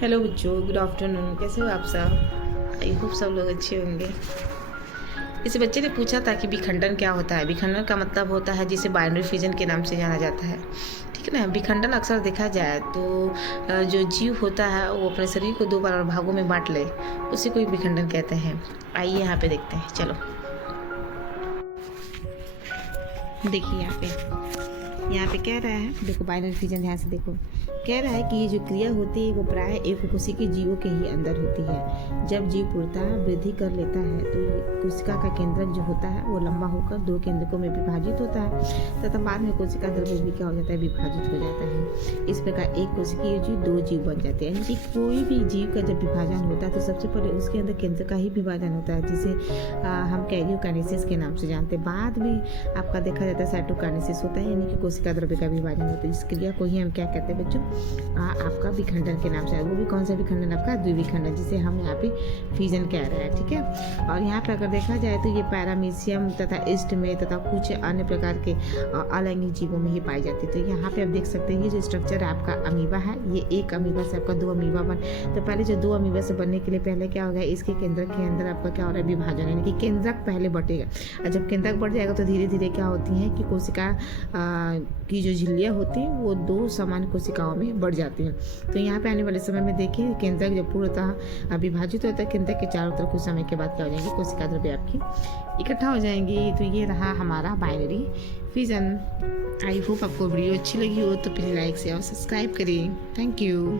Hello बच्चों, good afternoon. कैसे हो आप सब? आई होप सब लोग अच्छे होंगे। इस बच्चे ने पूछा था कि विखंडन क्या होता है। विखंडन का मतलब होता है जिसे बाइनरी फिजन के नाम से जाना जाता है। ठीक है ना। विखंडन अक्सर देखा जाए तो जो जीव होता है वो अपने शरीर को दो बार भागों में बांट ले, उसी को विखंडन कहते हैं। आइए यहाँ पे देखते हैं। चलो देखिए यहाँ पे कह रहा है, देखो बाइनरी फिजन ध्यान से देखो। कह रहा है कि ये जो क्रिया होती है वो प्राय एक कोशिकी जीवों के ही अंदर होती है। जब जीव पूर्णतः वृद्धि कर लेता है तो ये कोशिका का केंद्रक जो होता है वो लंबा होकर दो केंद्रकों में विभाजित होता है तथा बाद में कोशिका द्रव्य भी क्या हो जाता है, विभाजित हो जाता है। इस प्रकार एक कोशिकीय जीव दो जीव बन जाते हैं। यानी कि कोई भी जीव का जब विभाजन होता है तो सबसे पहले उसके अंदर केंद्र का ही विभाजन होता है, जिसे हम कैरियोकाइनेसिस के नाम से जानते हैं। बाद में आपका देखा जाता है साइटोकाइनेसिस होता है, यानी कि कोशिका द्रव्य का विभाजन होता है। इस क्रिया को ही हम क्या कहते हैं बच्चों? आपका विखंडन के नाम से। वो भी कौन सा विखंडन? आपका द्विविखंडन, जिसे हम यहाँ पे फिजन कह रहे हैं। ठीक है। और यहाँ पे अगर देखा जाए तो ये पैरामीशियम तथा ईस्ट में तथा कुछ अन्य प्रकार के अलैंगिक जीवों में ही पाई जाती है। तो यहाँ पे आप देख सकते हैं ये जो स्ट्रक्चर है आपका अमीबा है, ये एक अमीबा से आपका दो अमीबा बन। तो पहले जो दो अमीबा से बनने के लिए पहले क्या होगा, इसके केंद्रक के अंदर आपका क्या हो रहा है, विभाजन। यानी कि केंद्रक पहले बढ़ेगा और जब केंद्रक बढ़ जाएगा तो धीरे धीरे क्या होती है कि कोशिका की जो झिल्लियाँ होती हैं वो दो समान कोशिकाओं में बढ़ जाती हैं। तो यहाँ पे आने वाले समय में देखिए केंद्रक जब पूर्णतः विभाजित होता है, केंद्रक के चारों तरफ कुछ समय के बाद क्या हो जाएंगी, कोशिका द्रव्य आपकी इकट्ठा हो जाएंगी। तो ये रहा हमारा बाइनरी फिजन। आई होप आपको वीडियो अच्छी लगी हो तो प्लीज़ लाइक शेयर और सब्सक्राइब करिए। Thank you.